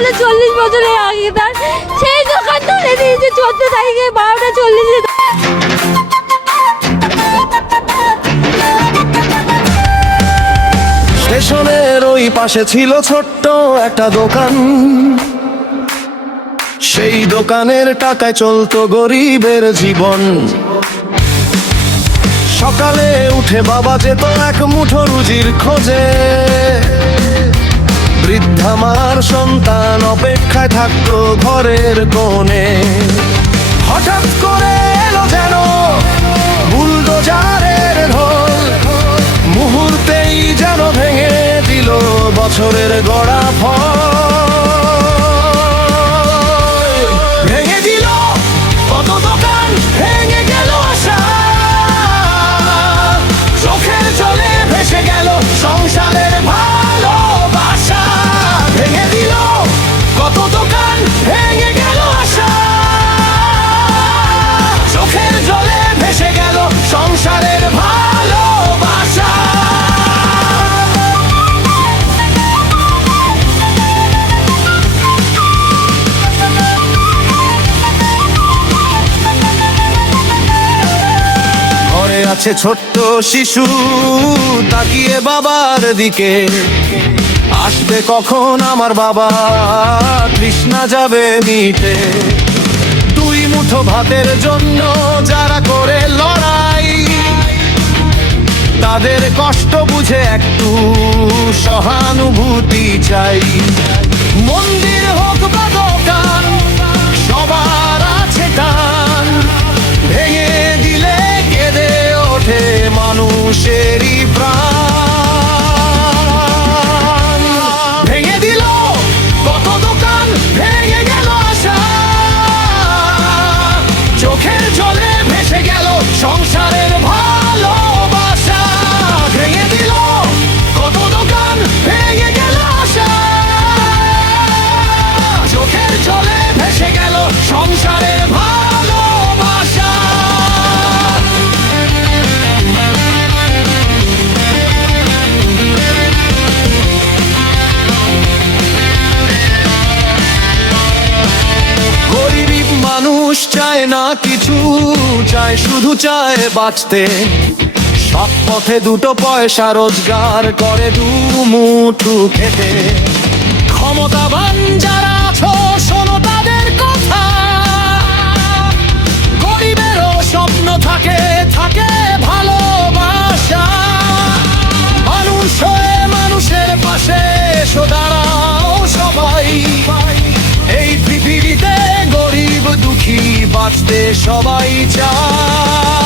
বলে 40 বছরের আগে তার সেই দোকান তুলে দিয়েছে 14 তারিখে 12টা 40-এ। স্টেশনের ওই পাশে ছিল ছোট্ট একটা দোকান, সেই দোকানের টাকায় চলতো গরিবের জীবন। সকালে উঠে বাবা যেত এক মুঠো রুজির খোঁজে, বৃদ্ধা মার সন্তান অপেক্ষায় থাকতো ঘরের কোণে। হঠাৎ করে এলো যেন বুলডোজারের ঢোল, মুহূর্তেই যেন ভেঙে দিল বছরের গড়া ফল। ভেঙে দিল কত দোকান, ভেঙে গেল আশা, চোখের জলে ভেসে গেল সংসারের ভালোবাসা। ভেঙে দিল কত দোকান, ভেঙে গেল আশা, চোখের জলে ভেসে গেল সংসারের ভালোবাসা। ঘরে আছে ছোট্ট শিশু তাকিয়ে বাবার দিকে, আসবে কখন আমার বাবা, তৃষ্ণা যাবে মিটে। দুই মুঠো ভাতের জন্য যারা করে লড়াই, তাদের কষ্ট বুঝে একটু সহানুভূতি চাই। মন্দির হোক বা দোকান, সবার আছে টান, ভেঙে দিলে কেঁদে ওঠে মানুষেরই প্রাণ। ভেঙে দিল কত দোকান, ভেঙে গেল আশা, চোখের জলে ভেসে গেল সংসারের ভালোবাসা। ভেঙে দিল কত দোকান, ভেঙে গেল আশা, চোখের জলে ভেসে গেল সংসারের ভালোবাসা। গরিব মানুষ চায় না কিছু, চায় শুধু চায় বাঁচতে। সব পথে দুটো পয়সা রোজগার করে দুমুঠো খেতে। ক্ষমতাবান যারা আছো শোনো তাদের কথা, গরিবেরও স্বপ্ন থাকে, থাকে ভালোবাসা। মানুষ হয়ে মানুষের পাশে এসো দাঁড়াও সবাই, এই পৃথিবীতে গরিব দুঃখী বাঁচতে সবাই চায়।